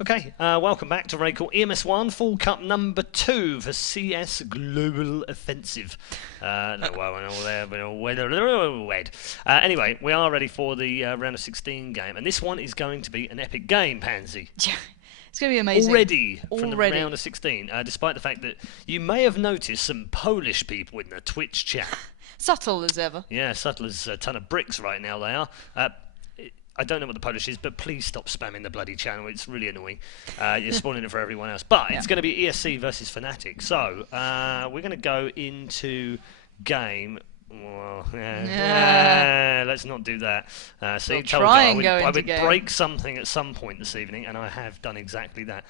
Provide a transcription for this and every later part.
Okay, welcome back to RaidCall EMS One Fall Cup number 2 for CS Global Offensive. Anyway, we are ready for the round of 16 game, and this one is going to be an epic game, Pansy. Yeah, it's going to be amazing. Already from the round of 16, despite the fact that you may have noticed some Polish people in the Twitch chat. Subtle as ever. Yeah, subtle as a ton of bricks right now they are. I don't know what the Polish is, but please stop spamming the bloody channel. It's really annoying. You're spoiling it for everyone else. But it's going to be ESC versus Fnatic. So we're going to go into game. Well, let's not do that. So you told me I would break something at some point this evening, and I have done exactly that.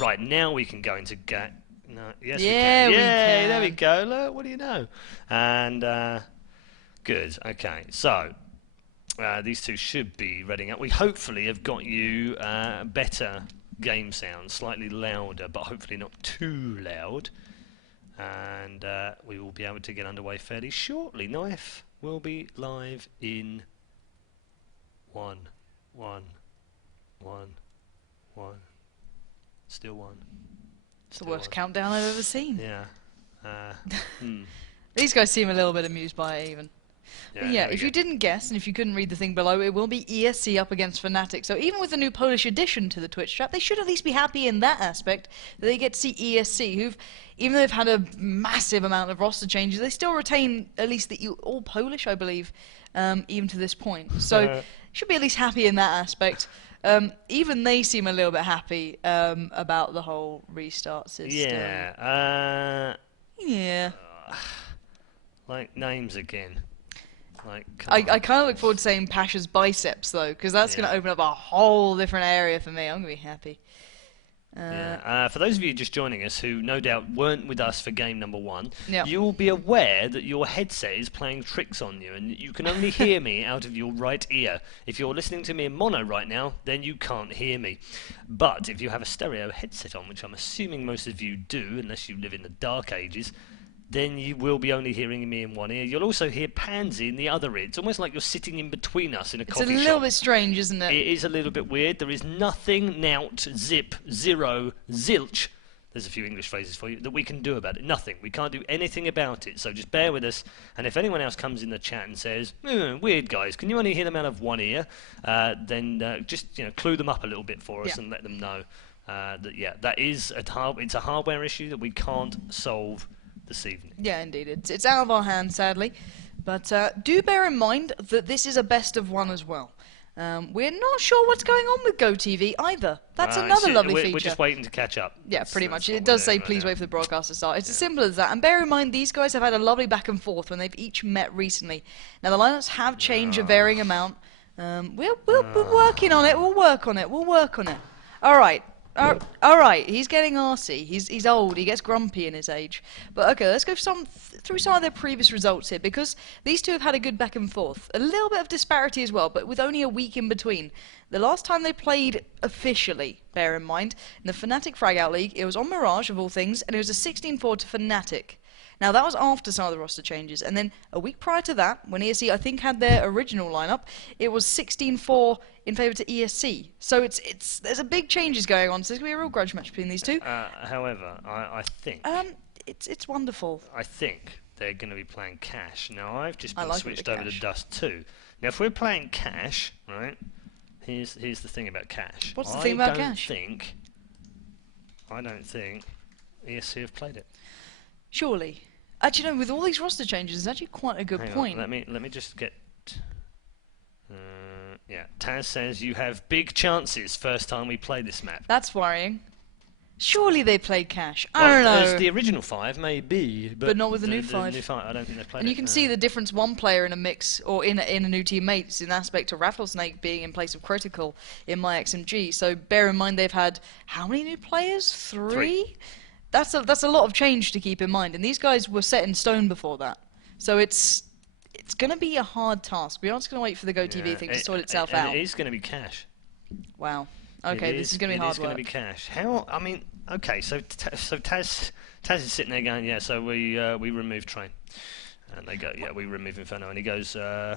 Right, now we can go into game. No, yes, we can. Yay, there we go. Look, what do you know? And good. Okay, so. These two should be reading up. We hopefully have got you better game sound, slightly louder, but hopefully not too loud. And we will be able to get underway fairly shortly. Knife will be live in 1, 1, 1, 1. Still 1. It's the worst countdown I've ever seen. Yeah. These guys seem a little bit amused by it even. Yeah, if you didn't guess and if you couldn't read the thing below, it will be ESC up against Fnatic. So even with the new Polish addition to the Twitch chat, they should at least be happy in that aspect that they get to see ESC, who've, even though they've had a massive amount of roster changes, they still retain at least all Polish, I believe, even to this point. So should be at least happy in that aspect. Even they seem a little bit happy about the whole restart system. Yeah. Like names again. I kind of look forward to saying Pasha's biceps though, because that's going to open up a whole different area for me. I'm going to be happy. For those of you just joining us who no doubt weren't with us for game number 1, yep. you will be aware that your headset is playing tricks on you and you can only hear me out of your right ear. If you're listening to me in mono right now, then you can't hear me. But if you have a stereo headset on, which I'm assuming most of you do, unless you live in the dark ages, then you will be only hearing me in one ear. You'll also hear Pansy in the other ear. It's almost like you're sitting in between us in a coffee shop. It's a little bit strange, isn't it? It is a little bit weird. There is nothing, nout, zip, zero, zilch. There's a few English phrases for you that we can do about it. Nothing. We can't do anything about it. So just bear with us. And if anyone else comes in the chat and says, weird guys, can you only hear them out of one ear? Then just clue them up a little bit for us and let them know that is it's a hardware issue that we can't solve this evening. Yeah, indeed. It's out of our hands, sadly. But do bear in mind that this is a best of 1 as well. We're not sure what's going on with GoTV either. That's another lovely feature. We're just waiting to catch up. Yeah, pretty much. It does say please wait for the broadcast to start. It's as simple as that. And bear in mind, these guys have had a lovely back and forth when they've each met recently. Now, the lineups have changed a varying amount. We're working on it. We'll work on it. All right. Alright, he's getting arsey. He's old, he gets grumpy in his age. But okay, let's go through some of their previous results here, because these two have had a good back and forth. A little bit of disparity as well, but with only a week in between. The last time they played officially, bear in mind, in the Fnatic Frag-Out League, it was on Mirage of all things, and it was a 16-4 to Fnatic. Now, that was after some of the roster changes, and then a week prior to that, when ESC, I think, had their original lineup, it was 16-4 in favour to ESC. So there's a big changes going on, so there's going to be a real grudge match between these two. However, I think... It's wonderful. I think they're going to be playing Cash. Now, I've just been switched over to Dust 2. Now, if we're playing Cash, right, here's the thing about Cash. What's the thing about Cash? I don't think ESC have played it. Surely. Actually, no, with all these roster changes, it's actually quite a good point. Let me just get... Taz says you have big chances first time we play this map. That's worrying. Surely they played Cash. I don't know. There's the original 5, maybe. But not with the new 5. I don't think they've played it. And you can see the difference one player in a mix, or in a new teammates, in aspect of Rattlesnake being in place of Critical in my XMG. So bear in mind they've had, how many new players? 3? That's a lot of change to keep in mind, and these guys were set in stone before that. So it's going to be a hard task. We're not just going to wait for the GoTV thing to sort itself out. It is going to be Cash. Wow. Okay, this is going to be hard work. It is going to be Cash. How? I mean, okay. So Taz is sitting there going, yeah. So we remove Train, and they go, yeah, we remove Inferno, and he goes, okay,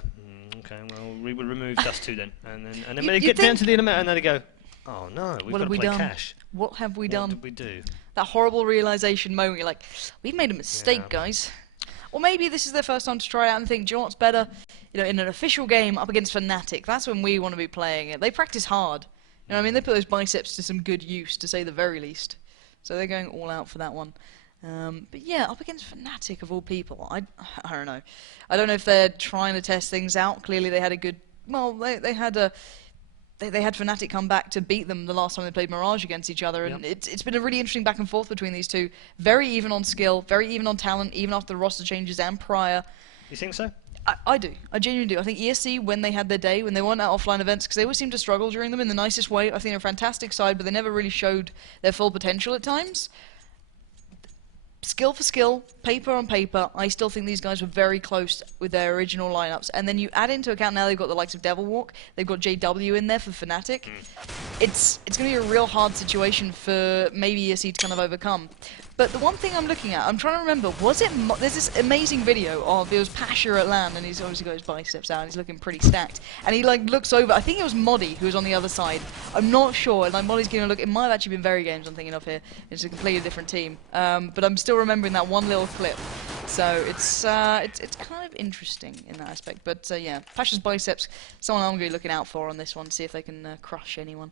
well, we will remove Dust 2 then, and then they get down to the amount, and then they go, Oh no, we've What got have to we play done? cash. What have we done? What did we do? That horrible realization moment. You're like, we've made a mistake, Yeah. guys. Or maybe this is their first time to try it out and think, do you know what's better? You know, in an official game up against Fnatic, that's when we want to be playing it. They practice hard. You know what I mean? They put those biceps to some good use, to say the very least. So they're going all out for that one. But yeah, up against Fnatic of all people, I don't know. I don't know if they're trying to test things out. Clearly they had a good... Well, they had Fnatic come back to beat them the last time they played Mirage against each other, and it's been a really interesting back and forth between these two. Very even on skill, very even on talent, even after the roster changes and prior. You think so? I do. I genuinely do. I think ESC, when they had their day, when they won at offline events, because they always seemed to struggle during them in the nicest way, I think they're a fantastic side, but they never really showed their full potential at times. Skill for skill, paper on paper, I still think these guys were very close with their original lineups. And then you add into account now they've got the likes of Devil Walk, they've got JW in there for Fnatic. It's going to be a real hard situation for maybe ESC to kind of overcome. But the one thing I'm looking at, I'm trying to remember, was it... There's this amazing video of, it was Pasha at LAN, and he's obviously got his biceps out, and he's looking pretty stacked. And he, like, looks over, I think it was Moddy who was on the other side. I'm not sure, and like, Moddy's giving a look, it might have actually been Very Games I'm thinking of here. It's a completely different team. But I'm still remembering that one little clip. So it's kind of interesting in that aspect. But yeah, Pasha's biceps, someone I'm going to be looking out for on this one, see if they can crush anyone.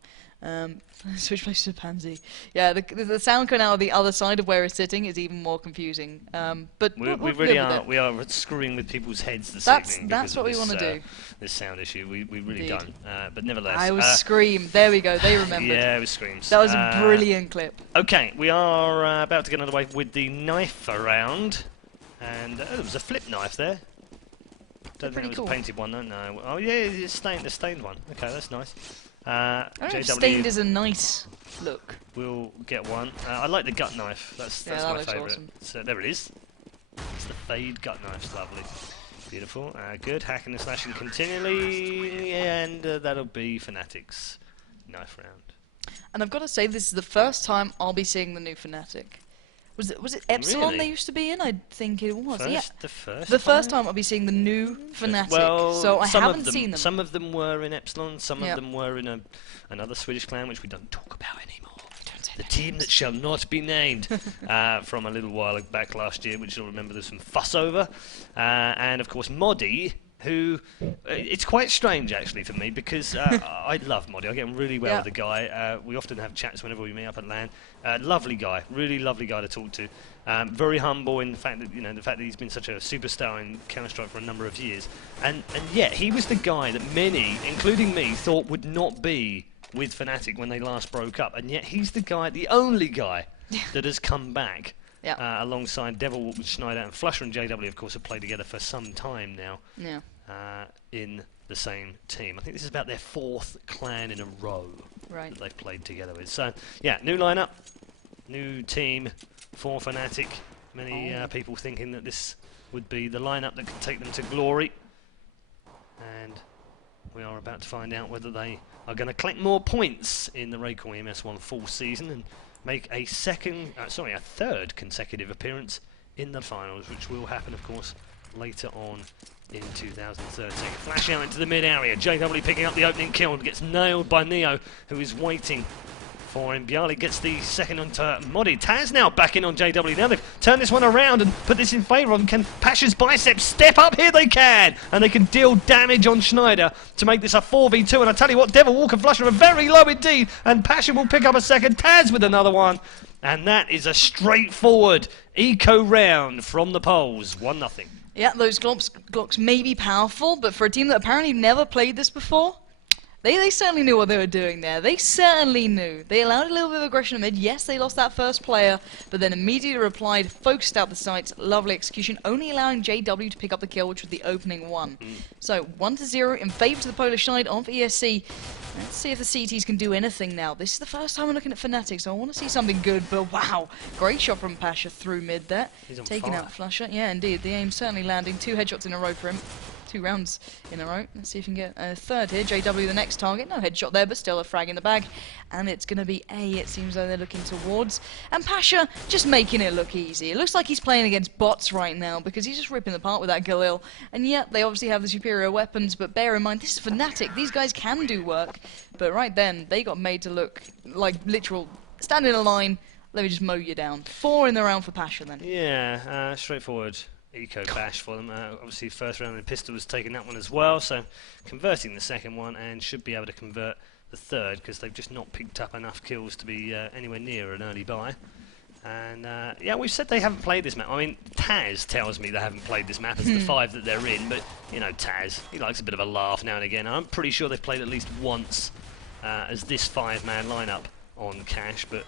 Switch places to Pansy. Yeah, the sound coming out of the other side of where it's sitting is even more confusing. But we really are. We are screwing with people's heads this evening. That's what we want to do. This sound issue, we really don't. But nevertheless, I was Scream. There we go. They remembered. Yeah, it was Screams. That was a brilliant clip. Okay, we are about to get underway with the knife round, and there was a flip knife there. Don't think it was cool. a painted one, though. No. Oh yeah, it's stained. The stained one. Okay, that's nice. I don't know if stained is a nice look. We'll get one. I like the gut knife. That's my favourite. Awesome. So there it is. It's the fade gut knife. It's lovely. Beautiful. Good. Hacking and slashing continually, and that'll be Fnatic's knife round. And I've got to say, this is the first time I'll be seeing the new Fnatic. Was it Epsilon they used to be in? I think it was. Yeah. The first time I'll be seeing the new Fnatic. Well, so I haven't seen them. Some of them were in Epsilon. Some of them were in another Swedish clan, which we don't talk about anymore. The team that shall not be named from a little while back last year, which you'll remember there's some fuss over. And of course, Moddy, who it's quite strange actually for me because I love Moddy. I get on really well with the guy. We often have chats whenever we meet up at LAN. Lovely guy, really lovely guy to talk to. Very humble in the fact that he's been such a superstar in Counter-Strike for a number of years. And yet he was the guy that many, including me, thought would not be with Fnatic when they last broke up. And yet he's the guy, the only guy that has come back. Alongside Devil Walk with Schneider, and Flusher and JW, of course, have played together for some time now in the same team. I think this is about their 4th clan in a row that they've played together with. So, yeah, new lineup, new team for Fnatic. Many people thinking that this would be the lineup that could take them to glory. And we are about to find out whether they are going to collect more points in the RaidCall EMS One Fall season and make a third consecutive appearance in the finals, which will happen, of course, later on in 2013. Flash out into the mid area. JW picking up the opening kill and gets nailed by Neo, who is waiting for him. Bialy gets the second onto Moddy. Taz now back in on JW. Now they've turned this one around and put this in favour of them. Can Pasha's biceps step up? Here they can! And they can deal damage on Schneider to make this a 4v2. And I tell you what, Devil Walk and Flusher are very low indeed. And Pasha will pick up a second. Taz with another one. And that is a straightforward eco round from the Poles. 1-0. Yeah, those Glocks may be powerful, but for a team that apparently never played this before, they certainly knew what they were doing there. They certainly knew. They allowed a little bit of aggression in mid. Yes, they lost that first player, but then immediately replied, focused out the sights, lovely execution, only allowing JW to pick up the kill, which was the opening one. So 1-0 in favour to the Polish side of ESC. Let's see if the CTs can do anything now. This is the first time I'm looking at Fnatic, so I want to see something good, but wow, great shot from Pasha through mid there. Taking out Flusher. Yeah, indeed, the aim certainly landing. 2 headshots in a row for him. 2 rounds in a row. Let's see if we can get a third here. JW the next target. No headshot there, but still a frag in the bag. And it's going to be A, it seems though they're looking towards. And Pasha just making it look easy. It looks like he's playing against bots right now because he's just ripping apart with that Galil. And yet, they obviously have the superior weapons, but bear in mind, this is Fnatic. These guys can do work. But right then, they got made to look like literal, stand in a line, let me just mow you down. 4 in the round for Pasha then. Yeah, straightforward eco bash for them. Obviously, first round in pistol was taking that one as well, so converting the second one and should be able to convert the third because they've just not picked up enough kills to be anywhere near an early buy. And yeah, we've said they haven't played this map. I mean, Taz tells me they haven't played this map. It's the 5 that they're in, but you know, Taz, he likes a bit of a laugh now and again. I'm pretty sure they've played at least once as this 5-man lineup on Cash, but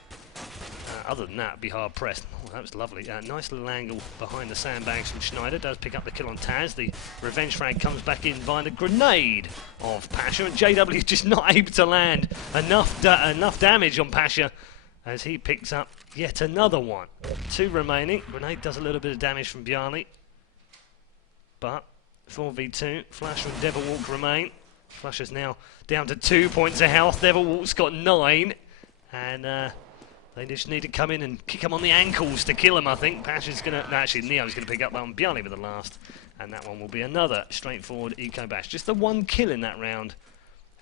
other than that, be hard pressed. Oh, that was lovely. Nice little angle behind the sandbags from Schneider. Does pick up the kill on Taz. The revenge frag comes back in via the grenade of Pasha, and JW just not able to land enough damage on Pasha as he picks up yet another one. 2 remaining. Grenade does a little bit of damage from Bjarni, but 4v2. Flasher and Devilwalk remain. Flasher's now down to 2 points of health. Devilwalk's got 9, and they just need to come in and kick him on the ankles to kill him, I think. Pasha's going to... No, actually, Neo's going to pick up that one. Bjarni with the last. And that one will be another straightforward eco bash. Just the 1 kill in that round.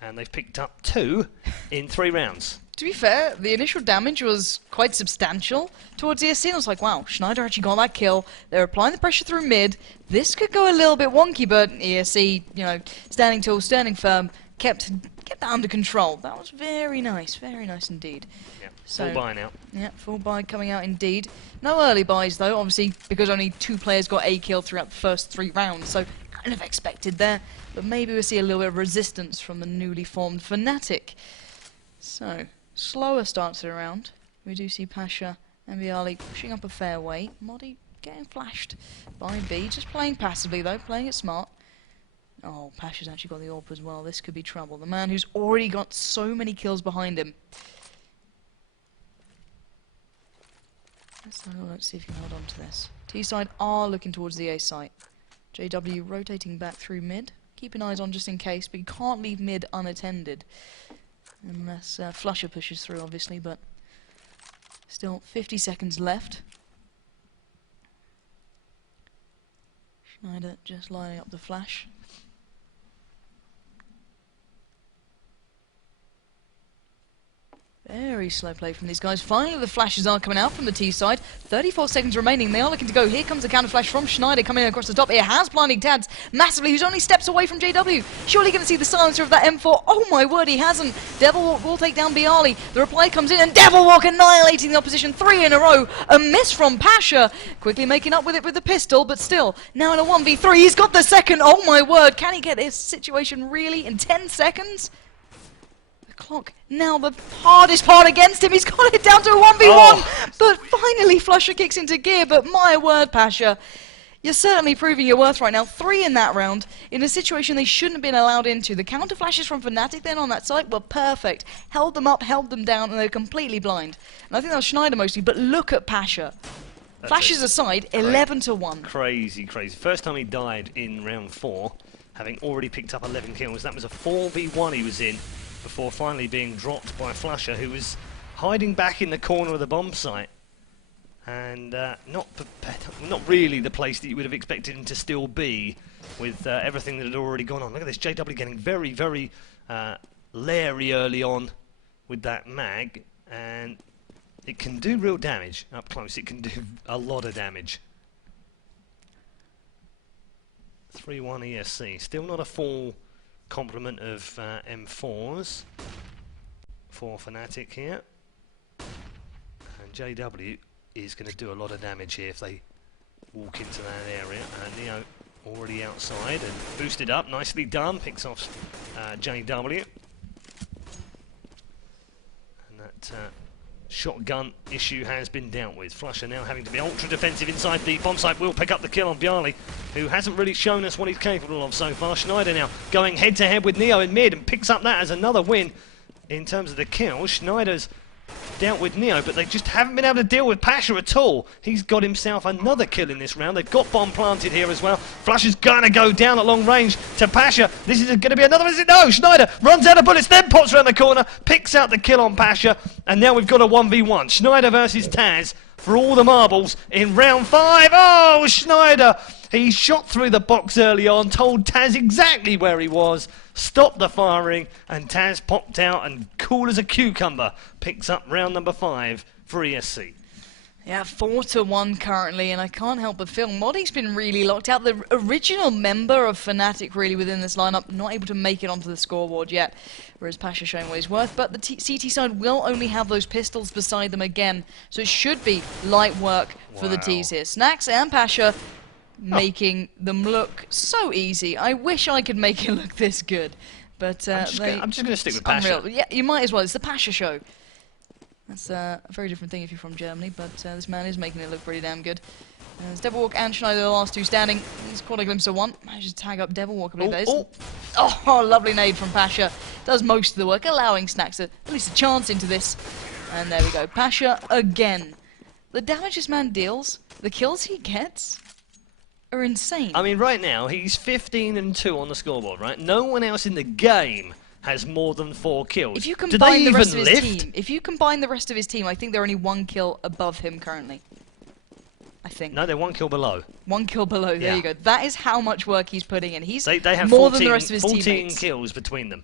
And they've picked up 2 in 3 rounds. To be fair, the initial damage was quite substantial towards ESC. I was like, wow, Schneider actually got that kill. They're applying the pressure through mid. This could go a little bit wonky, but ESC, you know, standing tall, standing firm, kept that under control. That was very nice indeed. Yeah, So, full buy now. Yeah, full buy coming out indeed. No early buys though, obviously, because only 2 players got a kill throughout the first 3 rounds, so kind of expected there. But maybe we'll see a little bit of resistance from the newly formed Fnatic. So, slower start to the round. We do see Pasha and Viali pushing up a fair way. Modi getting flashed by B, just playing passively though, playing it smart. Oh, Pasha's actually got the AWP as well. This could be trouble. The man who's already got so many kills behind him. Let's see if you can hold on to this. T-side are looking towards the A site. JW rotating back through mid. Keeping eyes on just in case, but you can't leave mid unattended. Unless Flusher pushes through, obviously, but still 50 seconds left. Schneider just lining up the flash. Very slow play from these guys. Finally, the flashes are coming out from the T side. 34 seconds remaining. They are looking to go. Here comes the counter flash from Schneider coming across the top. It has blinding Taz massively, who's only steps away from JW. Surely going to see the silencer of that M4. Oh my word, he hasn't. Devilwalk will take down Bialy. The reply comes in, and Devilwalk annihilating the opposition 3 in a row. A miss from Pasha. Quickly making up with it with the pistol, but still, now in a 1v3. He's got the second. Oh my word, can he get this situation really in 10 seconds? Clock. Now the hardest part against him, he's got it down to a 1v1, but finally Flusher kicks into gear, but my word, Pasha, you're certainly proving your worth right now. 3 in that round, in a situation they shouldn't have been allowed into. The counter flashes from Fnatic then on that site were perfect. Held them up, held them down, and they're completely blind. And I think that was Schneider mostly, but look at Pasha. Flashes aside, 11-1. Crazy. First time he died in round 4, having already picked up 11 kills. That was a 4v1 he was in, before finally being dropped by Flusher, who was hiding back in the corner of the bomb site. And not really the place that you would have expected him to still be, with everything that had already gone on. Look at this, JW getting very, very leery early on with that mag, and it can do real damage up close. It can do a lot of damage. 3-1 ESC, still not a full complement of M4s for Fnatic here, and JW is going to do a lot of damage here if they walk into that area. Neo already outside and boosted up, nicely done, picks off JW, and that shotgun issue has been dealt with. Flusher now having to be ultra defensive inside the bomb site. Will pick up the kill on Bjarni, who hasn't really shown us what he's capable of so far. Schneider now going head to head with Neo in mid and picks up that as another win in terms of the kill. Schneider's dealt with Neo, but they just haven't been able to deal with Pasha at all. He's got himself another kill in this round. They've got bomb planted here as well. Flush is going to go down at long range to Pasha. This is going to be another visit. No, Schneider runs out of bullets, then pops around the corner, picks out the kill on Pasha, and now we've got a 1v1. Schneider versus Taz for all the marbles in round 5. Oh, Schneider! He shot through the box early on, told Taz exactly where he was, stopped the firing, and Taz popped out and cool as a cucumber picks up round number 5 for ESC. Yeah, 4-1 currently, and I can't help but feel Modi's been really locked out. The original member of Fnatic really within this lineup, not able to make it onto the scoreboard yet, whereas Pasha showing what he's worth. But the CT side will only have those pistols beside them again, so it should be light work for the T's here. Snacks and Pasha making them look so easy. I wish I could make it look this good, but I'm just going to stick with Pasha. Unreal. Yeah, you might as well. It's the Pasha show. That's a very different thing if you're from Germany, but this man is making it look pretty damn good. There's Devilwalk and Schneider, the last two standing. He's caught a glimpse of one. Manages to tag up Devilwalk, I believe that is. Oh, lovely nade from Pasha. Does most of the work, allowing Snacks at least a chance into this. And there we go. Pasha again. The damage this man deals, the kills he gets, are insane. I mean, right now, he's 15-2 on the scoreboard, right? No one else in the game has more than 4 kills. If you combine the rest of his team, I think they're only 1 kill above him currently. I think. No, they're 1 kill below. 1 kill below, there you go. That is how much work he's putting in. He's they have more 14, than the rest of his 14 teammates. kills between them.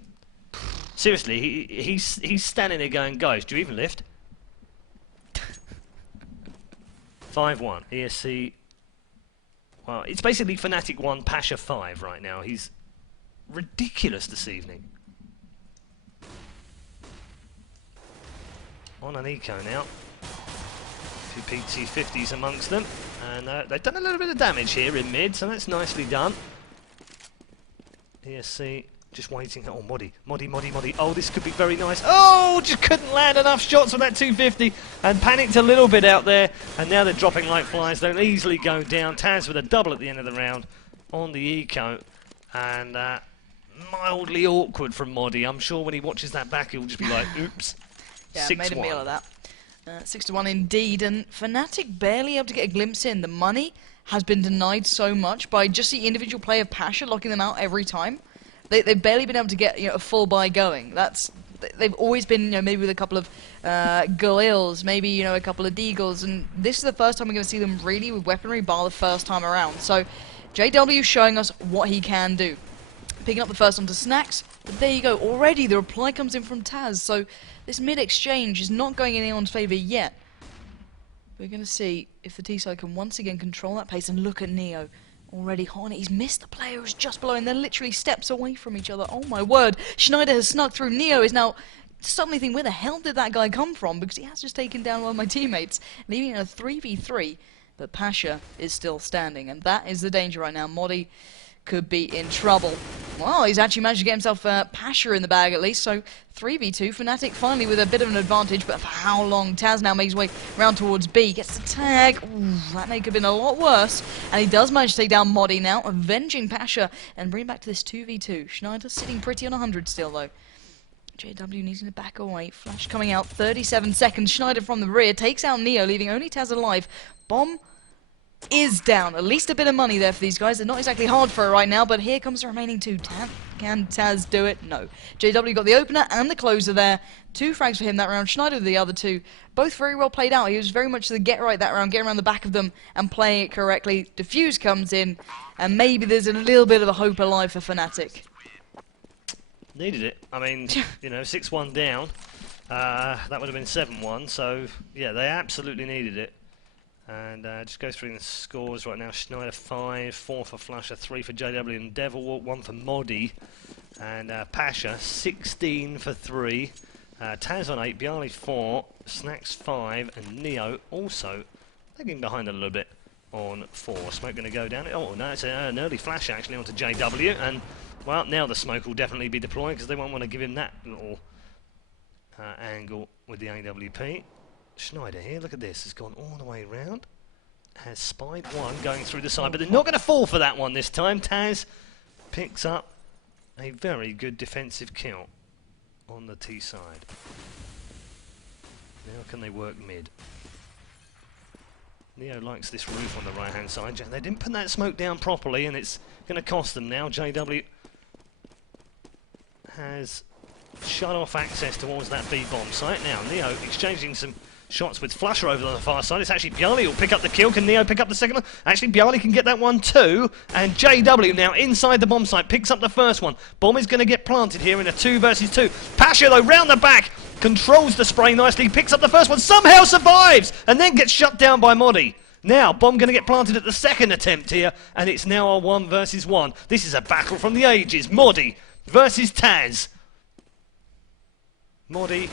Seriously, he's standing there going, guys, do you even lift? 5-1, ESC. Well, it's basically Fnatic 1, Pasha 5 right now. He's ridiculous this evening. On an eco now. 2 PT50s amongst them. And they've done a little bit of damage here in mid, so that's nicely done. ESC just waiting. Oh, Modi. Oh, this could be very nice. Oh, just couldn't land enough shots on that 250 and panicked a little bit out there. And now they're dropping like flies. They'll easily go down. Taz with a double at the end of the round on the eco. And mildly awkward from Modi. I'm sure when he watches that back, he'll just be like, oops. Yeah, made a meal of that. 6-1 indeed, and Fnatic barely able to get a glimpse in. The money has been denied so much by just the individual play of Pasha locking them out every time. They've barely been able to get a full buy going. They've always been maybe with a couple of Galils, maybe a couple of Deagles, and this is the first time we're going to see them really with weaponry bar the first time around. So JW showing us what he can do. Picking up the first one to Snacks, but there you go. Already the reply comes in from Taz, so this mid-exchange is not going in anyone's favour yet. We're going to see if the T-side can once again control that pace, and look at Neo. Already Hornet, he's missed the player who's just below, and they're literally steps away from each other. Oh my word, Schneider has snuck through. Neo is now suddenly thinking, where the hell did that guy come from? Because he has just taken down one of my teammates, leaving it a 3v3, but Pasha is still standing, and that is the danger right now. Modi could be in trouble. Well, he's actually managed to get himself Pasha in the bag at least, so 3v2. Fnatic finally with a bit of an advantage, but for how long? Taz now makes his way round towards B, gets the tag. Ooh, that may have been a lot worse, and he does manage to take down Modi now, avenging Pasha, and bring back to this 2v2. Schneider sitting pretty on 100 still, though. JW needing to back away. Flash coming out, 37 seconds. Schneider from the rear takes out Neo, leaving only Taz alive. Bomb is down. At least a bit of money there for these guys. They're not exactly hard for it right now, but here comes the remaining 2. Can Taz do it? No. JW got the opener and the closer there. 2 frags for him that round. Schneider with the other 2. Both very well played out. He was very much the get right that round, getting around the back of them and playing it correctly. Diffuse comes in, and maybe there's a little bit of a hope alive for Fnatic. Needed it. I mean, 6-1 down. That would have been 7-1, so yeah, they absolutely needed it. And just go through the scores right now. Schneider 5, 4 for Flusher, 3 for JW and Devilwalk, 1 for Modi. And Pasha 16 for 3. Taz on 8, Bialy 4, Snacks 5, and Neo also lagging behind a little bit on 4. Smoke going to go down. Oh no, it's an early flash actually onto JW, and well, now the smoke will definitely be deployed because they won't want to give him that little angle with the AWP. Schneider here, look at this, has gone all the way around, has spied one going through the side, but they're not going to fall for that one this time. Taz picks up a very good defensive kill on the T side. Now can they work mid? Neo likes this roof on the right-hand side. They didn't put that smoke down properly, and it's going to cost them now. JW has shut off access towards that B bomb site. Now, Neo exchanging some shots with Flusher over on the far side. It's actually Bjarly who'll pick up the kill. Can Neo pick up the second one? Actually, Bjarly can get that one too. And JW now inside the bomb site picks up the first one. Bomb is going to get planted here in a 2 versus 2. Pasha, though, round the back, controls the spray nicely, picks up the first one, somehow survives, and then gets shut down by Modi. Now, bomb going to get planted at the second attempt here, and it's now a 1 versus 1. This is a battle from the ages. Modi versus Taz. Modi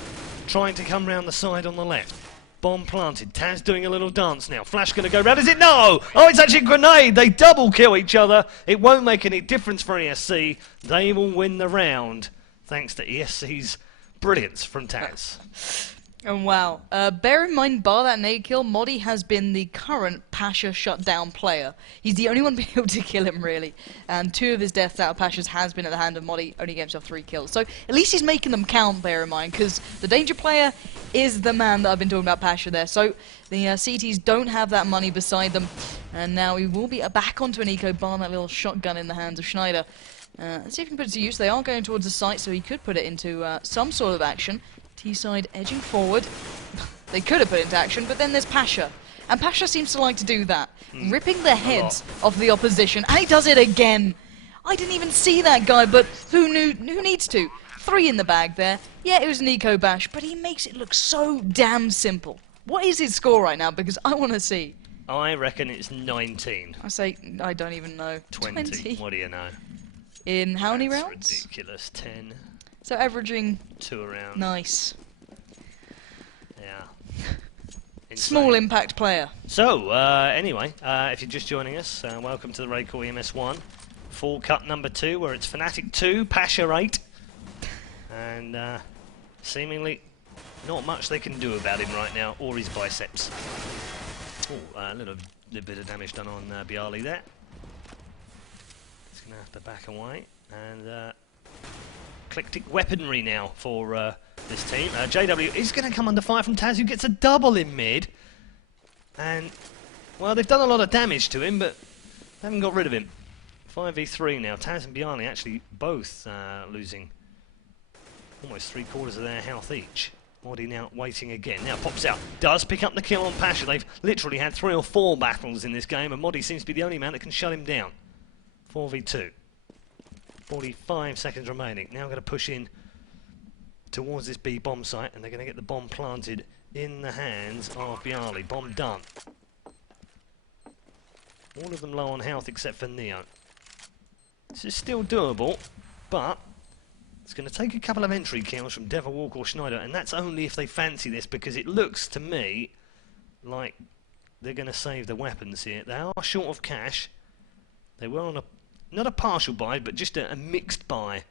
trying to come round the side on the left. Bomb planted. Taz doing a little dance now. Flash going to go round. Is it? No! Oh, it's actually a grenade. They double kill each other. It won't make any difference for ESC. They will win the round thanks to ESC's brilliance from Taz. Oh, wow. Bear in mind, bar that nade kill, Modi has been the current Pasha shutdown player. He's the only one being able to kill him, really. And 2 of his deaths out of Pasha's has been at the hand of Modi, only gave himself 3 kills. So at least he's making them count, bear in mind, because the danger player is the man that I've been talking about, Pasha there. So the CTs don't have that money beside them. And now he will be back onto an eco, bar that little shotgun in the hands of Schneider. Let's see if he can put it to use. They are going towards the site, so he could put it into some sort of action. T-side edging forward. They could have put it into action, but then there's Pasha. And Pasha seems to like to do that. Ripping the heads of the opposition. And he does it again. I didn't even see that guy, but who needs to? 3 in the bag there. Yeah, it was an eco bash, but he makes it look so damn simple. What is his score right now? Because I want to see. I reckon it's 19. I say, I don't even know. 20. What do you know? In how many That's rounds? Ridiculous. 10. So averaging 2 around. Nice. Yeah. Small impact player. So, anyway, if you're just joining us, welcome to the RaidCall EMS One Fall Cut number 2, where it's Fnatic 2, Pasha 8. And seemingly not much they can do about him right now, or his biceps. Oh, a little bit of damage done on Bjarly there. He's going to have to back away. And eclectic weaponry now for this team. JW is going to come under fire from Taz, who gets a double in mid. And, well, they've done a lot of damage to him, but they haven't got rid of him. 5v3 now. Taz and Bjarly actually both losing almost 3/4 of their health each. Modi now waiting again. Now pops out. Does pick up the kill on Pasha. They've literally had 3 or 4 battles in this game, and Modi seems to be the only man that can shut him down. 4v2. 45 seconds remaining. Now going to push in towards this B bomb site, and they're going to get the bomb planted in the hands of Bjarly. Bomb done. All of them low on health except for Neo. This is still doable, but it's going to take a couple of entry kills from Devilwalk or Schneider, and that's only if they fancy this, because it looks to me like they're going to save the weapons here. They are short of cash. They were on a not a partial buy, but just a mixed buy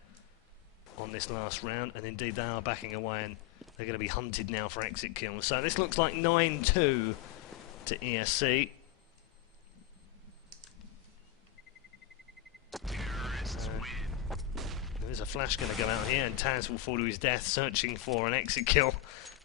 on this last round, and indeed they are backing away, and they're going to be hunted now for exit kills. So this looks like 9-2 to ESC. There's a flash going to go out here, and Taz will fall to his death searching for an exit kill.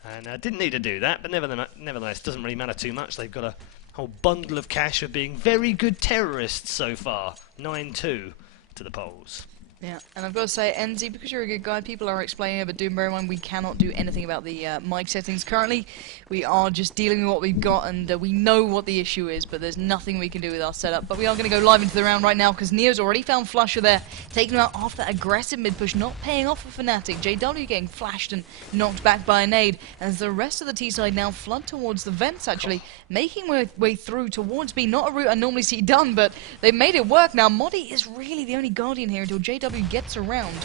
And didn't need to do that, but nevertheless, doesn't really matter too much. They've got a whole bundle of cash of being very good terrorists so far. 9-2 to the polls. Yeah, and I've got to say, Enzi, because you're a good guy, people are explaining it, but do bear in mind we cannot do anything about the mic settings currently. We are just dealing with what we've got, and we know what the issue is, but there's nothing we can do with our setup. But we are going to go live into the round right now, because Neo's already found Flusher there, taking him out after that aggressive mid-push, not paying off for Fnatic. JW getting flashed and knocked back by a nade, as the rest of the T-side now flood towards the vents, actually, making way through towards B. Not a route I normally see done, but they made it work. Now, Modi is really the only Guardian here until JW gets around,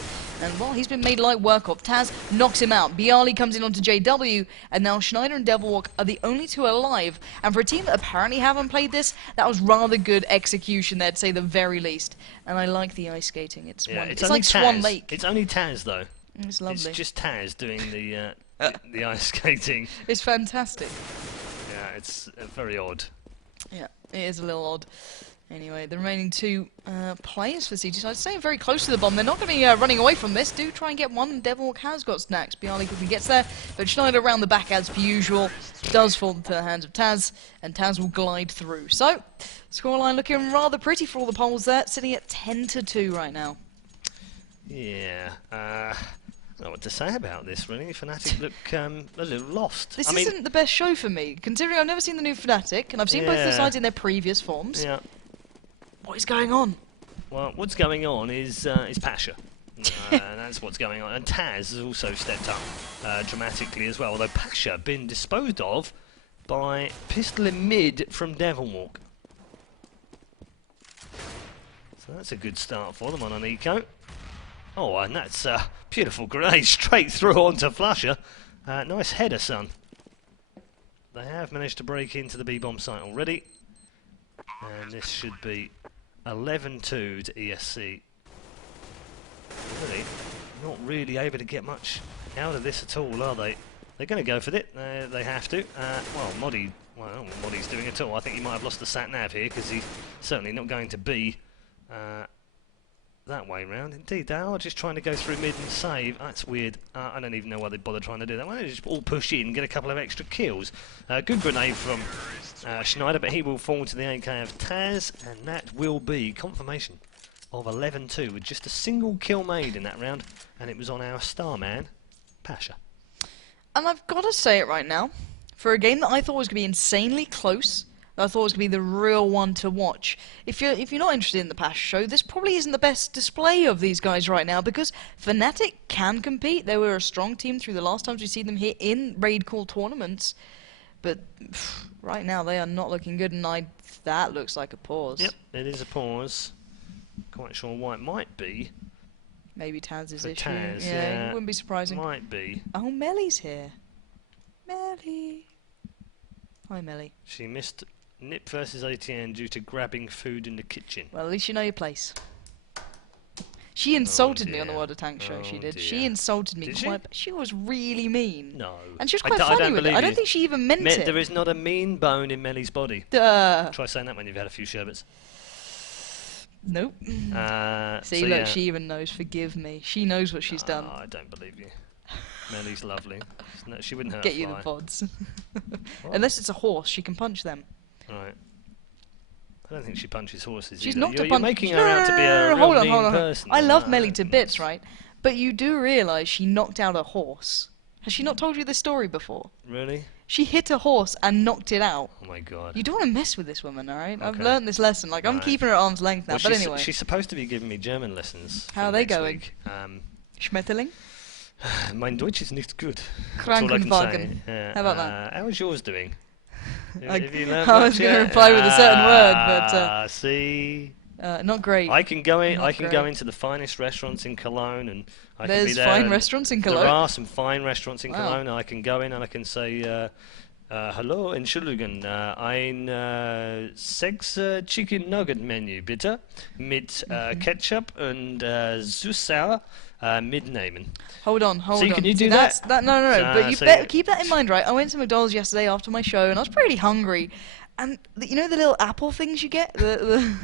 and well, he's been made light work of. Taz knocks him out. Bjarly comes in onto JW, and now Schneider and Devilwalk are the only 2 alive. And for a team that apparently haven't played this, that was rather good execution there, to say the very least. And I like the ice skating. It's like Swan Lake. It's only Taz though. It's lovely. It's just Taz doing the ice skating. It's fantastic. Yeah, it's very odd. Yeah, it is a little odd. Anyway, the remaining two players for CT side staying very close to the bomb. They're not going to be running away from this. Do try and get one. Devilwalk has got snacks. Bialy quickly gets there, but Schneider around the back as per usual does fall into the hands of Taz, and Taz will glide through. So, scoreline looking rather pretty for all the polls there, sitting at 10-2 right now. Yeah, I don't know what to say about this, really. Fnatic look a little lost. This isn't the best show for me, considering I've never seen the new Fnatic, and I've seen both the sides in their previous forms. Yeah. What is going on? Well, what's going on is Pasha. That's what's going on. And Taz has also stepped up dramatically as well, although Pasha been disposed of by Pistol in mid from Devilwalk. So that's a good start for them on an eco. Oh, and that's a beautiful grenade straight through onto Flusher. Nice header, son. They have managed to break into the B-bomb site already. And this should be 11-2 to ESC. Really, not really able to get much out of this at all, are they? They're going to go for it. They have to. Well, Moddy, well, I don't know what Moddy's doing at all. I think he might have lost the sat-nav here, because he's certainly not going to be that way round. Indeed, they are just trying to go through mid and save. That's weird. I don't even know why they bother trying to do that. Why don't they just all push in, get a couple of extra kills? Good grenade from Schneider, but he will fall to the AK of Taz, and that will be confirmation of 11-2 with just a single kill made in that round, and it was on our star man, Pasha. And I've got to say it right now, for a game that I thought was going to be insanely close, I thought it was going to be the real one to watch. If you're not interested in the Pasha show, this probably isn't the best display of these guys right now, because Fnatic can compete. They were a strong team through the last times we see them here in RaidCall tournaments, but right now they are not looking good, and that looks like a pause. Yep, it is a pause. Quite sure why it might be. Maybe Taz's issue. Taz, yeah, it wouldn't be surprising. Might be. Oh, Melly's here. Melly. Hi, Melly. She missed Nip versus ATN due to grabbing food in the kitchen. Well, at least you know your place. She insulted me on the dear. World of Tanks show, she did. Dear. She insulted me Did quite... She was really mean. No. And she was I quite funny don't with it. believe I don't you. think she even meant it. There is not a mean bone in Melly's body. Duh. Try saying that when you've had a few sherbets. Nope. See, so look, yeah. she even knows. Forgive me. She knows what she's done. I don't believe you. Melly's lovely. No, she wouldn't hurt Get a you the fly. pods. Unless it's a horse, she can punch them. Right. I don't think she punches horses. She's either. not You're, a you're punch. making her out to be a real hold on, mean hold on. person. I love Melly No, to bits, right? But you do realise she knocked out a horse. Has she not told you this story before? Really? She hit a horse and knocked it out. Oh my god. You don't want to mess with this woman, alright? I've Okay. learned this lesson. Like, I'm Right. keeping her at arm's length now, Well, but she's, anyway. she's supposed to be giving me German lessons. How are for they next going? week. Schmetterling? Mein Deutsch is nicht good. That's all I can say. Krankenwagen. Yeah. How about that? How is yours doing? I Have you learned was much going to yet? reply with a certain word, but... see, not great. I can go in. Not I can great. go into the finest restaurants in Cologne, and I can be There's there. fine and restaurants in Cologne? There are some fine restaurants in Wow. Cologne, and I can go in and I can say, "Hallo, Entschuldigung, ein sechs chicken nugget Menü bitte mit Ketchup und Süßsauer mitnehmen." Hold on. See, can you do that's, that? No. So, But you so- better keep that in mind, right? I went to McDonald's yesterday after my show, and I was pretty hungry. And you know the little apple things you get, the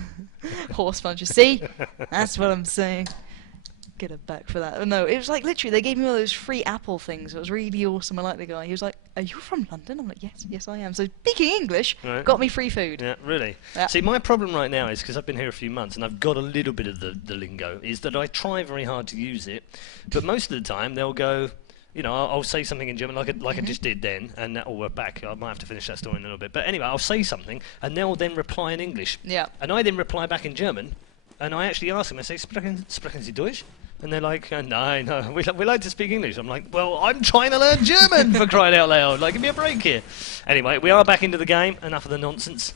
horse punches. See, that's what I'm saying. Get her back for that. No, it was like literally they gave me all those free apple things. It was really awesome. I like the guy. He was like, "Are you from London?" I'm like, "Yes, I am." So speaking English, Right. got me free food. Yeah, really. Yeah. See, my problem right now is because I've been here a few months and I've got a little bit of the lingo, is that I try very hard to use it, but most of the time they'll go, you know, I'll say something in German like I just did then, and we're back. I might have to finish that story in a little bit. But anyway, I'll say something, and they'll then reply in English. Yeah. And I then reply back in German, and I actually ask them, I say, sprechen Sie Deutsch? And they're like, no, we like to speak English. I'm like, well, I'm trying to learn German, for crying out loud. Like, give me a break here. Anyway, we are back into the game. Enough of the nonsense,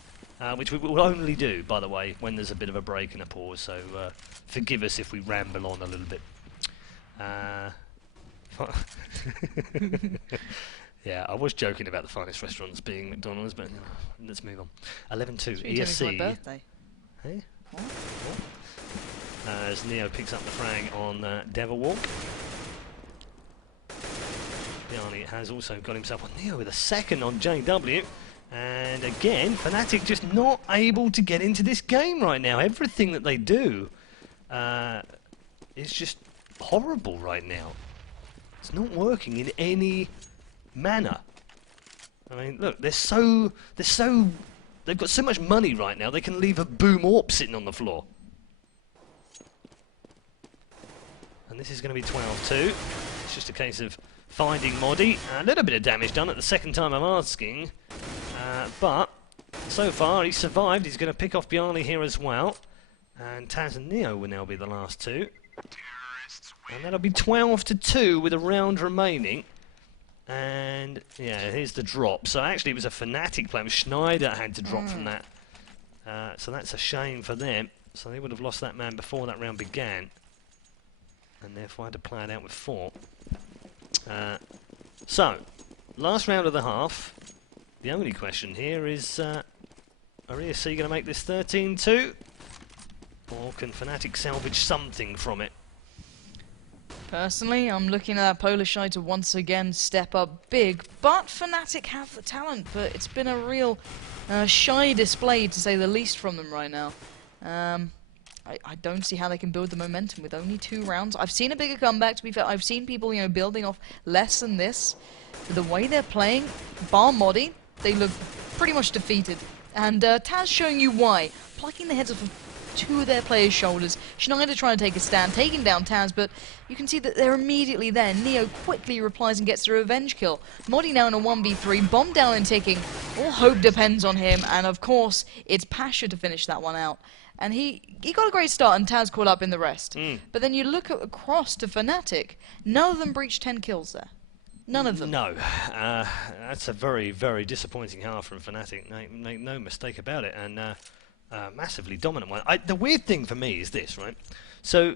which we will only do, by the way, when there's a bit of a break and a pause. So forgive us if we ramble on a little bit. Yeah, I was joking about the finest restaurants being McDonald's, but let's move on. 11-2, ESC. My birthday. Hey? As Neo picks up the frag on Devilwalk. Bialy has also got himself on Neo with a second on JW. And again, Fnatic just not able to get into this game right now. Everything that they do is just horrible right now. It's not working in any manner. I mean, look, they've got so much money right now, they can leave a boom AWP sitting on the floor. And this is going to be 12-2. It's just a case of finding Modi. A little bit of damage done at the second time I'm asking. But so far he's survived. He's going to pick off Bjarni here as well. And Taz and Neo will now be the last two. And that'll be 12-2 with a round remaining. And yeah, here's the drop. So actually it was a Fnatic play. Schneider had to drop from that. So that's a shame for them. So they would have lost that man before that round began. And therefore had to play it out with 4. So, last round of the half. The only question here is, are ESC going to make this 13-2? Or can Fnatic salvage something from it? Personally, I'm looking at that Polish side to once again step up big, but Fnatic have the talent, but it's been a real shy display, to say the least, from them right now. I don't see how they can build the momentum with only 2 rounds. I've seen a bigger comeback, to be fair. I've seen people, building off less than this. But the way they're playing, bar Modi, they look pretty much defeated. And Taz showing you why. Plucking the heads off of 2 of their players' shoulders. Schneider trying to take a stand, taking down Taz, but you can see that they're immediately there. Neo quickly replies and gets the revenge kill. Modi now in a 1v3, bomb down and ticking. All hope depends on him, and of course, it's Pasha to finish that one out. And he got a great start, and Taz caught up in the rest. But then you look across to Fnatic, none of them breached 10 kills there. None of them. No. That's a very, very disappointing half from Fnatic. Make no mistake about it. And massively dominant one. The weird thing for me is this, right? So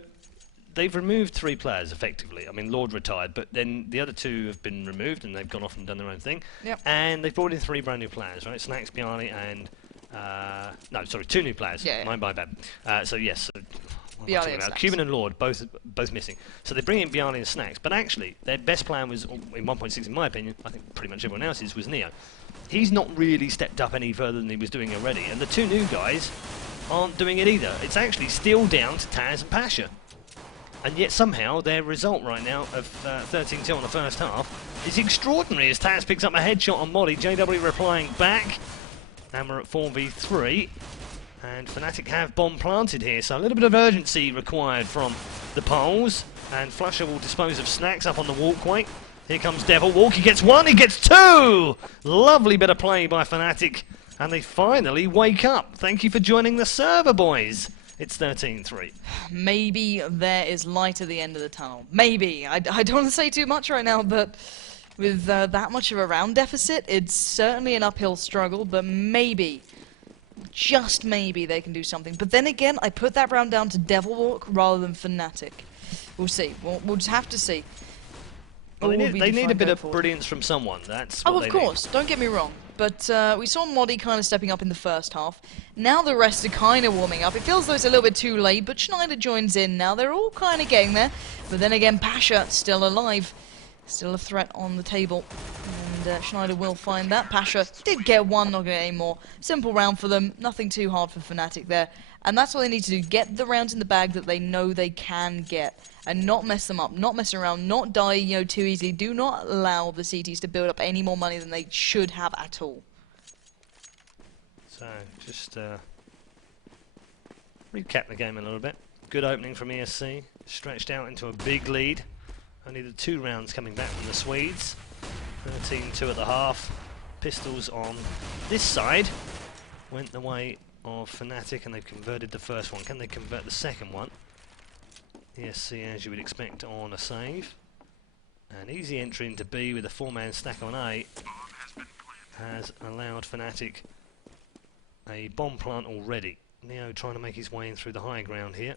they've removed 3 players effectively. I mean, Lord retired, but then the other 2 have been removed and they've gone off and done their own thing. Yep. And they've brought in 3 brand new players, right? Snacks, Bjarni, and no, sorry, 2 new players. Yeah. My bad. So yes. Bjarni and Snacks. Cuban and Lord both missing. So they bring in Bjarni and Snacks, but actually their best player was in 1.6, in my opinion. I think pretty much everyone else's was Neo. He's not really stepped up any further than he was doing already, and the 2 new guys aren't doing it either. It's actually still down to Taz and Pasha. And yet somehow their result right now of 13-2 on the first half is extraordinary as Taz picks up a headshot on Modi. JW replying back. And we're at 4v3. And Fnatic have bomb planted here, so a little bit of urgency required from the Poles. And Flusher will dispose of Snacks up on the walkway. Here comes Devil Walk. He gets 1, he gets 2! Lovely bit of play by Fnatic. And they finally wake up. Thank you for joining the server, boys. It's 13-3. Maybe there is light at the end of the tunnel. Maybe. I don't want to say too much right now, but with that much of a round deficit, it's certainly an uphill struggle, but maybe, just maybe, they can do something. But then again, I put that round down to Devil Walk rather than Fnatic. We'll see. We'll just have to see. Well, they need a bit of brilliance from someone. That's what of course. Don't get me wrong. But we saw Modi kind of stepping up in the first half. Now the rest are kind of warming up. It feels though it's a little bit too late, but Schneider joins in now. They're all kind of getting there. But then again, Pasha still alive. Still a threat on the table. And Schneider will find that. Pasha did get 1, not getting any more. Simple round for them. Nothing too hard for Fnatic there. And that's what they need to do. Get the rounds in the bag that they know they can get. And not mess them up. Not mess around. Not die, too easily. Do not allow the CTs to build up any more money than they should have at all. So, just recap the game a little bit. Good opening from ESC. Stretched out into a big lead. Only the 2 rounds coming back from the Swedes. 13-2 at the half. Pistols on this side went the way of Fnatic, and they've converted the first one. Can they convert the second one? ESC, as you would expect, on a save. An easy entry into B with a 4-man stack on A has allowed Fnatic a bomb plant already. Neo trying to make his way in through the high ground here.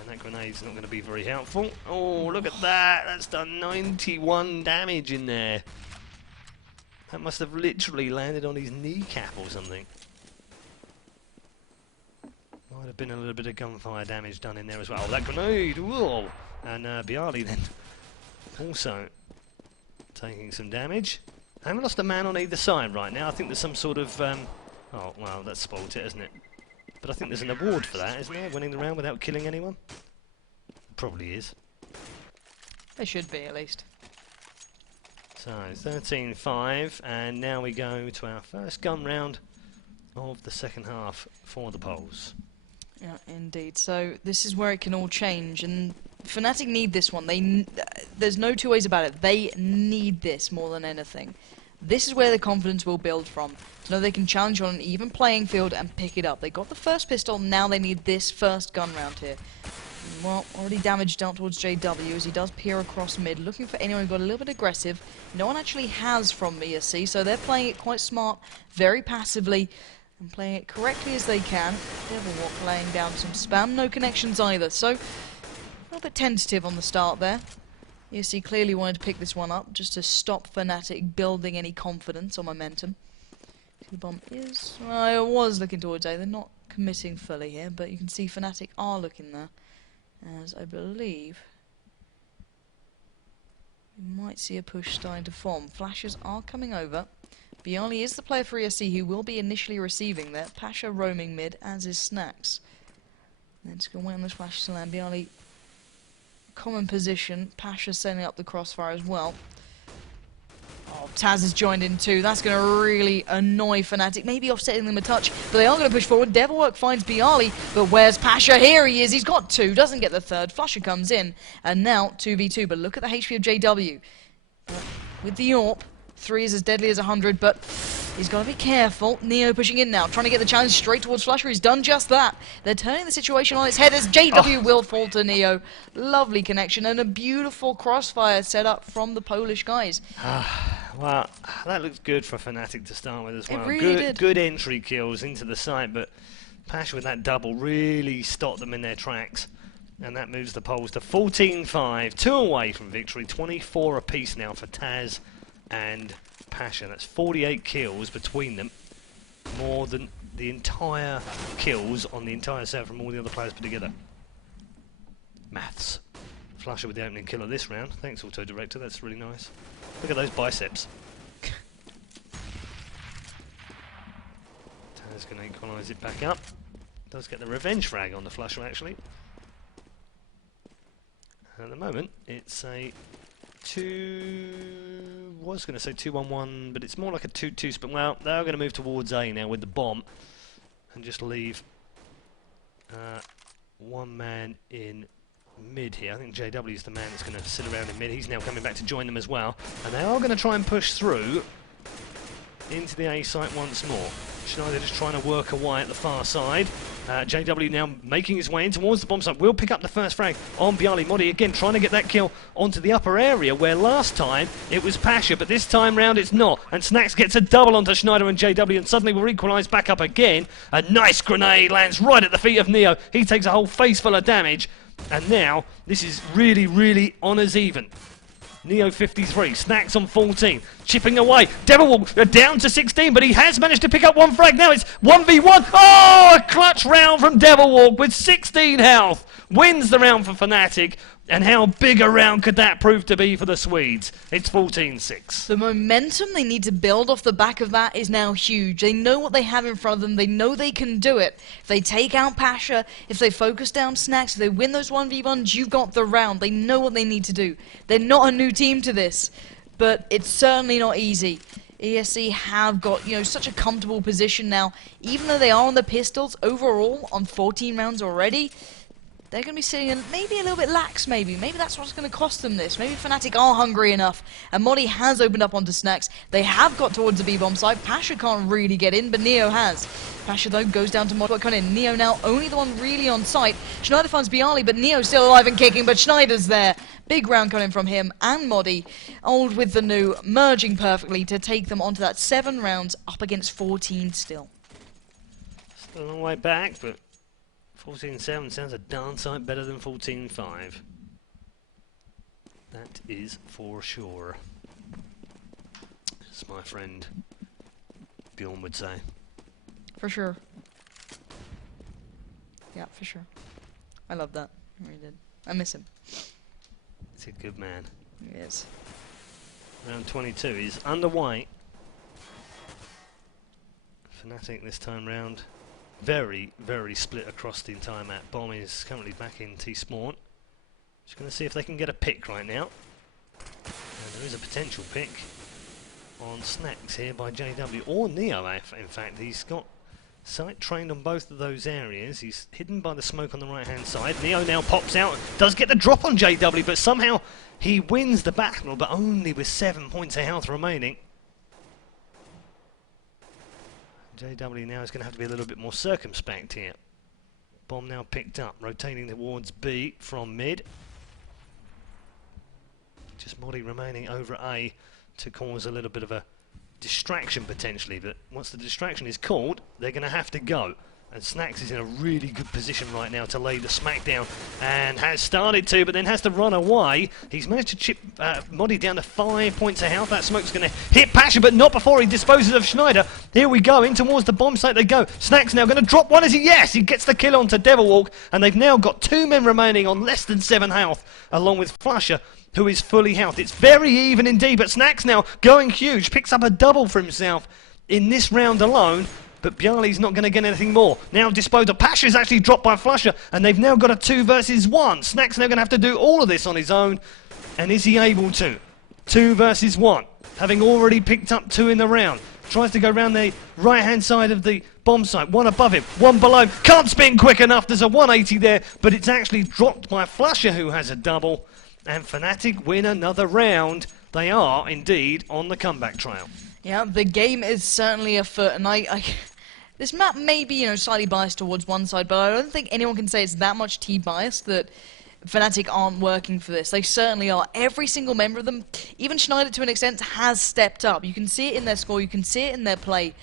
And that grenade's not going to be very helpful. Oh, look at that! That's done 91 damage in there. That must have literally landed on his kneecap or something. Might have been a little bit of gunfire damage done in there as well. Oh, that grenade! Whoa! And Bjarni then also taking some damage. I haven't lost a man on either side right now. I think there's some sort of... oh, well, that's spoiled it, isn't it? But I think there's an award for that, isn't there? Winning the round without killing anyone? Probably is. There should be, at least. So, 13-5, and now we go to our first gun round of the second half for the polls. Yeah, indeed. So this is where it can all change, and Fnatic need this one. There's no two ways about it. They need this more than anything. This is where the confidence will build from. To know they can challenge on an even playing field and pick it up. They got the first pistol, now they need this first gun round here. Well, already damage dealt towards JW as he does peer across mid, looking for anyone who got a little bit aggressive. No one actually has from ESC, so they're playing it quite smart, very passively, and playing it correctly as they can. Devilwalk laying down some spam, no connections either, so a little bit tentative on the start there. ESC clearly wanted to pick this one up, just to stop Fnatic building any confidence or momentum. The bomb is... well, I was looking towards A, they're not committing fully here, but you can see Fnatic are looking there. As I believe we might see a push starting to form. Flashes are coming over. Bialy is the player for ESC who will be initially receiving there. Pasha roaming mid, as is Snacks. Then just gonna wait on those flashes to land. Bialy, common position. Pasha setting up the crossfire as well. Oh, Taz has joined in too. That's going to really annoy Fnatic. Maybe offsetting them a touch, but they are going to push forward. Devilwork finds Bialy, but where's Pasha? Here he is. He's got two. Doesn't get the third. Flusher comes in, and now 2v2. But look at the HP of JW. With the AWP, 3 is as deadly as 100, but he's got to be careful. Neo pushing in now, trying to get the challenge straight towards Flusher. He's done just that. They're turning the situation on its head as JW will fall to Neo. Lovely connection and a beautiful crossfire set up from the Polish guys. Well, that looks good for Fnatic to start with as well. It really did. Good entry kills into the site, but Pasha with that double really stopped them in their tracks. And that moves the polls to 14-5, 2 away from victory, 24 apiece now for Taz and Pasha. That's 48 kills between them, more than the entire kills on the entire set from all the other players put together. Maths. Flusher with the opening kill of this round. Thanks, Auto Director, that's really nice. Look at those biceps. Taz going to equalise it back up. Does get the revenge frag on the Flusher actually. At the moment, it's a 2-1-1, but it's more like a 2-2 split. Well, they're going to move towards A now with the bomb and just leave one man in mid here. I think JW is the man that's going to sit around in mid. He's now coming back to join them as well, and they are going to try and push through into the A site once more. Schneider just trying to work away at the far side. JW now making his way in towards the bomb site. Will pick up the first frag on Bialy. Modi again trying to get that kill onto the upper area where last time it was Pasha, but this time round it's not. And Snacks gets a double onto Schneider and JW, and suddenly we're equalised back up again. A nice grenade lands right at the feet of Neo. He takes a whole face full of damage, and now this is really, really honours even. Neo 53, Snacks on 14, chipping away. Devilwalk down to 16, but he has managed to pick up one frag. Now it's 1v1. Oh, a clutch round from Devilwalk with 16 health. Wins the round for Fnatic. And how big a round could that prove to be for the Swedes? It's 14-6. The momentum they need to build off the back of that is now huge. They know what they have in front of them. They know they can do it. If they take out Pasha, if they focus down Snacks, if they win those 1v1s, you've got the round. They know what they need to do. They're not a new team to this, but it's certainly not easy. ESC have got, such a comfortable position now. Even though they are on the pistols, overall, on 14 rounds already, they're going to be sitting in maybe a little bit lax, maybe. Maybe that's what's going to cost them this. Maybe Fnatic are hungry enough. And Modi has opened up onto Snacks. They have got towards the B-bomb side. Pasha can't really get in, but Neo has. Pasha, though, goes down to Modi coming in. Neo now only the one really on site. Schneider finds Bialy, but Neo's still alive and kicking, but Schneider's there. Big round coming from him and Modi. Old with the new, merging perfectly to take them onto that 7 rounds up against 14 still. Still a long way back, but 14-7 sounds a darn sight better than 14-5. That is for sure, as my friend Bjorn would say. For sure. Yeah, for sure. I love that. I really did. I miss him. He's a good man. He is. Round 22 is underway. Fnatic this time round, very, very split across the entire map. Bomb is currently back in T-spawn. Just going to see if they can get a pick right now. And there is a potential pick on Snacks here by JW, or Neo in fact. He's got sight trained on both of those areas. He's hidden by the smoke on the right hand side. Neo now pops out, does get the drop on JW, but somehow he wins the battle, but only with 7 points of health remaining. JW now is going to have to be a little bit more circumspect here. Bomb now picked up, rotating towards B from mid. Just Modi remaining over A to cause a little bit of a distraction potentially, but once the distraction is called, they're going to have to go. And Snacks is in a really good position right now to lay the smackdown, and has started to, but then has to run away. He's managed to chip Modi down to 5 points of health. That smoke's going to hit Pasha, but not before he disposes of Schneider. Here we go, in towards the bomb site they go. Snacks now going to drop one as he gets the kill onto Devilwalk, and they've now got 2 men remaining on less than 7 health, along with Flusher, who is fully health. It's very even indeed, but Snacks now going huge, picks up a double for himself in this round alone. But Bjarli's not going to get anything more. Now disposed of. Pasha's actually dropped by Flusher, and they've now got a 2 versus 1. Snacks now going to have to do all of this on his own. And is he able to? 2 versus 1. Having already picked up 2 in the round. Tries to go around the right-hand side of the bomb site. 1 above him, 1 below him. Can't spin quick enough. There's a 180 there, but it's actually dropped by Flusher, who has a double. And Fnatic win another round. They are indeed on the comeback trail. Yeah, the game is certainly afoot, and this map may be, slightly biased towards one side, but I don't think anyone can say it's that much T-biased that Fnatic aren't working for this. They certainly are. Every single member of them, even Schneider to an extent, has stepped up. You can see it in their score, you can see it in their play,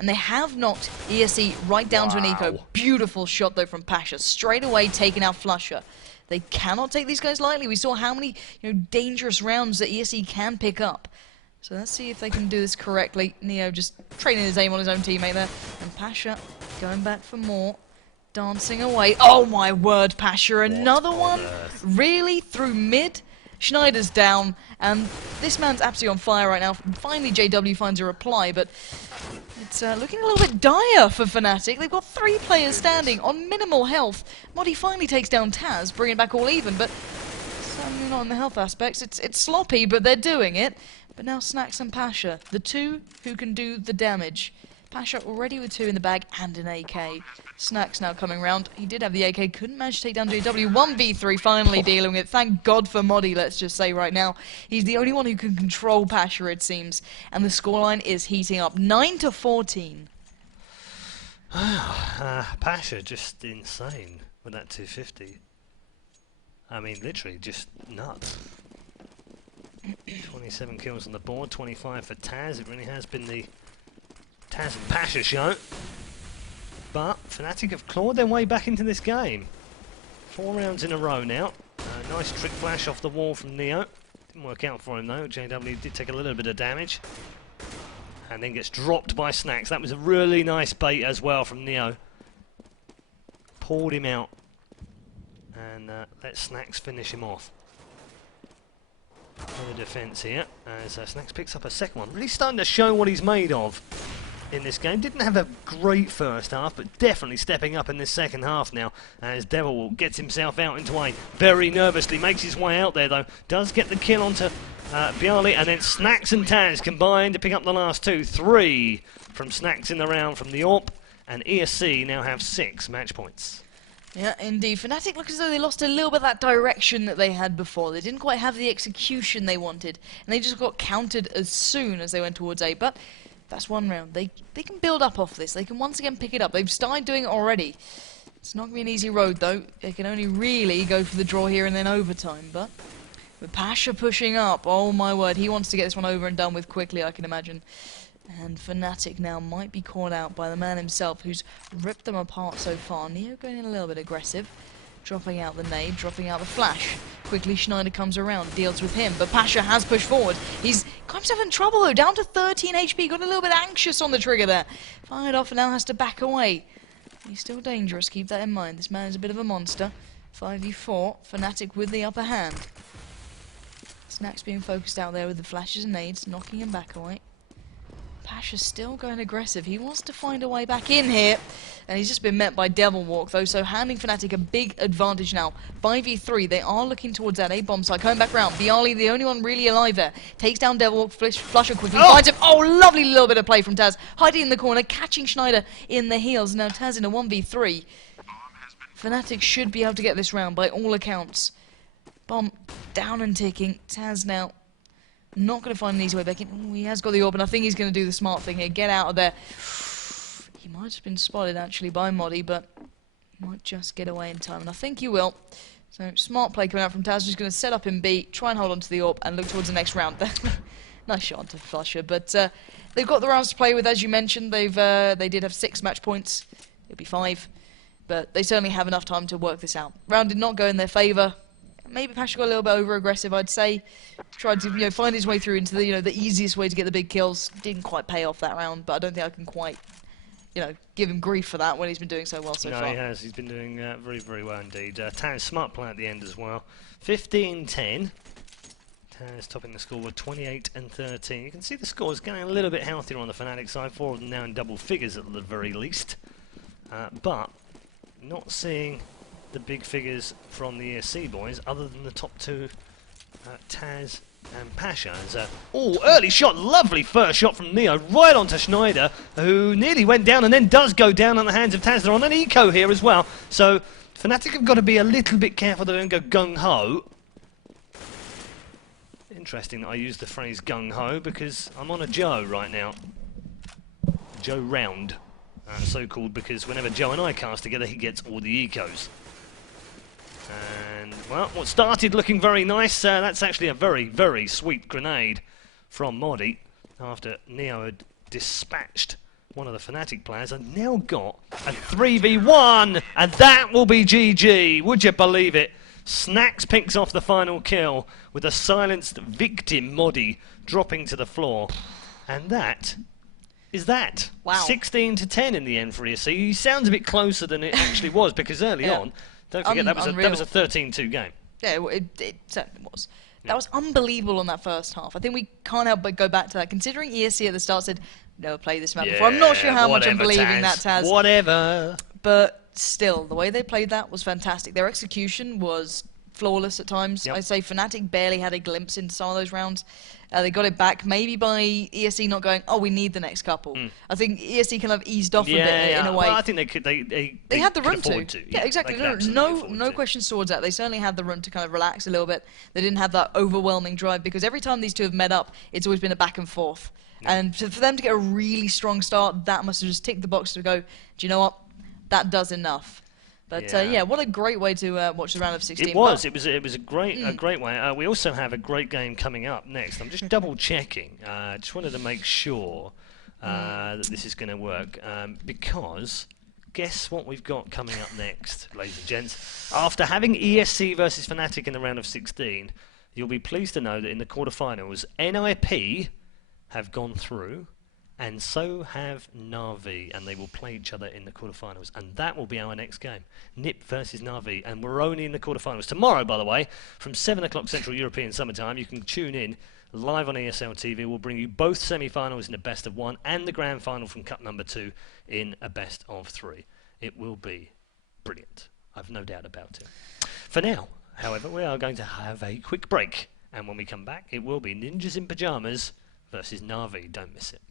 and they have knocked ESC right down to an eco. Beautiful shot, though, from Pasha. Straight away taking out Flusher. They cannot take these guys lightly. We saw how many dangerous rounds that ESC can pick up. So let's see if they can do this correctly. Neo just training his aim on his own teammate there. And Pasha going back for more. Dancing away. Oh my word, Pasha. Another one? Really? Through mid? Schneider's down. And this man's absolutely on fire right now. Finally, JW finds a reply, but it's looking a little bit dire for Fnatic. They've got 3 players standing on minimal health. Modi finally takes down Taz, bringing it back all even, but certainly not in the health aspects. It's sloppy, but they're doing it. But now Snacks and Pasha, the 2 who can do the damage. Pasha already with 2 in the bag and an AK. Snacks now coming round. He did have the AK, couldn't manage to take down JW. 1v3 finally dealing with it. Thank God for Modi, let's just say right now. He's the only one who can control Pasha, it seems. And the scoreline is heating up. 9-14. Pasha just insane with that 250. I mean, literally just nuts. 27 kills on the board, 25 for Taz. It really has been the Taz and Pasha show. But Fnatic have clawed their way back into this game. 4 rounds in a row now. Nice trick flash off the wall from Neo. Didn't work out for him though. JW did take a little bit of damage. And then gets dropped by Snacks. That was a really nice bait as well from Neo. Pulled him out. And let Snacks finish him off. For the defence here, as Snacks picks up a second one. Really starting to show what he's made of in this game. Didn't have a great first half, but definitely stepping up in this second half now, as Devilwalk gets himself out into A very nervously, makes his way out there though, does get the kill onto Bjarli, and then Snacks and Taz combine to pick up the last 2. 3 from Snacks in the round from the AWP, and ESC now have 6 match points. Yeah, indeed. Fnatic look as though they lost a little bit of that direction that they had before. They didn't quite have the execution they wanted, and they just got countered as soon as they went towards A. But that's one round. They can build up off this. They can once again pick it up. They've started doing it already. It's not going to be an easy road, though. They can only really go for the draw here and then overtime. But with Pasha pushing up, oh my word, he wants to get this one over and done with quickly, I can imagine. And Fnatic now might be caught out by the man himself, who's ripped them apart so far. Neo going in a little bit aggressive, dropping out the nade, dropping out the flash. Quickly Schneider comes around, deals with him, but Pasha has pushed forward. He's got himself in trouble though, down to 13 HP, got a little bit anxious on the trigger there. Fired off and now has to back away. He's still dangerous, keep that in mind. This man is a bit of a monster. 5v4, Fnatic with the upper hand. Snack's being focused out there with the flashes and nades, knocking him back away. Pasha's still going aggressive. He wants to find a way back in here. And he's just been met by Devil Walk, though, so handing Fnatic a big advantage now. 5v3, they are looking towards that A-bomb side. Coming back round. Bialy, the only one really alive there. Takes down Devil Walk, Flusher quickly, finds him. Oh, lovely little bit of play from Taz. Hiding in the corner, catching Schneider in the heels. Now Taz in a 1v3. Fnatic should be able to get this round by all accounts. Bomb down and ticking. Taz now not going to find an easy way back in. Ooh, he has got the orb, and I think he's going to do the smart thing here. Get out of there. He might have been spotted, actually, by Moddy, but might just get away in time, and I think he will. So, smart play coming out from Taz. Just going to set up in B, try and hold on to the orb, and look towards the next round. Nice shot onto Flusher, but they've got the rounds to play with, as you mentioned. They did have 6 match points. It'll be 5, but they certainly have enough time to work this out. Round did not go in their favour. Maybe Pasha got a little bit over-aggressive, I'd say. Tried to, find his way through into the, the easiest way to get the big kills. Didn't quite pay off that round, but I don't think I can quite, give him grief for that when he's been doing so well so far. No, he has. He's been doing very, very well indeed. Taz, smart play at the end as well. 15-10. Taz topping the score with 28 and 13. You can see the score is getting a little bit healthier on the Fnatic side. 4 of them now in double figures at the very least. But not seeing the big figures from the ESC boys, other than the top 2, Taz and Pasha. Early shot, lovely first shot from Neo, right onto Schneider, who nearly went down and then does go down on the hands of Taz. They're on an eco here as well, so Fnatic have got to be a little bit careful they don't go gung-ho. Interesting that I use the phrase gung-ho, because I'm on a Joe right now. Joe Round, so called because whenever Joe and I cast together, he gets all the ecos. And, well, what started looking very nice, that's actually a very, very sweet grenade from Moddy after Neo had dispatched one of the Fnatic players and now got a 3v1, and that will be GG. Would you believe it? Snacks picks off the final kill with a silenced victim Moddy dropping to the floor. And that is that. Wow. 16-10 in the end for ESC. He sounds a bit closer than it actually was, because early on, don't forget, that was a 13-2 game. Yeah, it certainly was. That was unbelievable on that first half. I think we can't help but go back to that. Considering ESC at the start said, never played this map before. I'm not sure how much I'm believing that, Taz. Whatever. But still, the way they played that was fantastic. Their execution was flawless at times. Yep. I'd say Fnatic barely had a glimpse into some of those rounds. They got it back, maybe by ESC not going, oh, we need the next couple. I think ESC kind of eased off a bit in a way. Well, I think they could. They had the could room afford to. Yeah, exactly. No questions towards that. They certainly had the room to kind of relax a little bit. They didn't have that overwhelming drive, because every time these two have met up, it's always been a back and forth. Yeah. And for them to get a really strong start, that must have just ticked the box to go, do you know what? That does enough. But yeah, what a great way to watch the round of 16. It was a great way. We also have a great game coming up next. I'm just double checking. Just wanted to make sure that this is going to work, because guess what we've got coming up next, ladies and gents. After having ESC versus Fnatic in the round of 16, you'll be pleased to know that in the quarterfinals, NIP have gone through, and so have Na'Vi, and they will play each other in the quarterfinals, and that will be our next game. NIP versus Na'Vi, and we're only in the quarterfinals. Tomorrow, by the way, from 7 o'clock Central European Summertime, you can tune in live on ESL TV. We'll bring you both semi-finals in a best of 1 and the grand final from Cup number 2 in a best of 3. It will be brilliant. I've no doubt about it. For now, however, we are going to have a quick break, and when we come back, it will be Ninjas in Pyjamas versus Na'Vi. Don't miss it.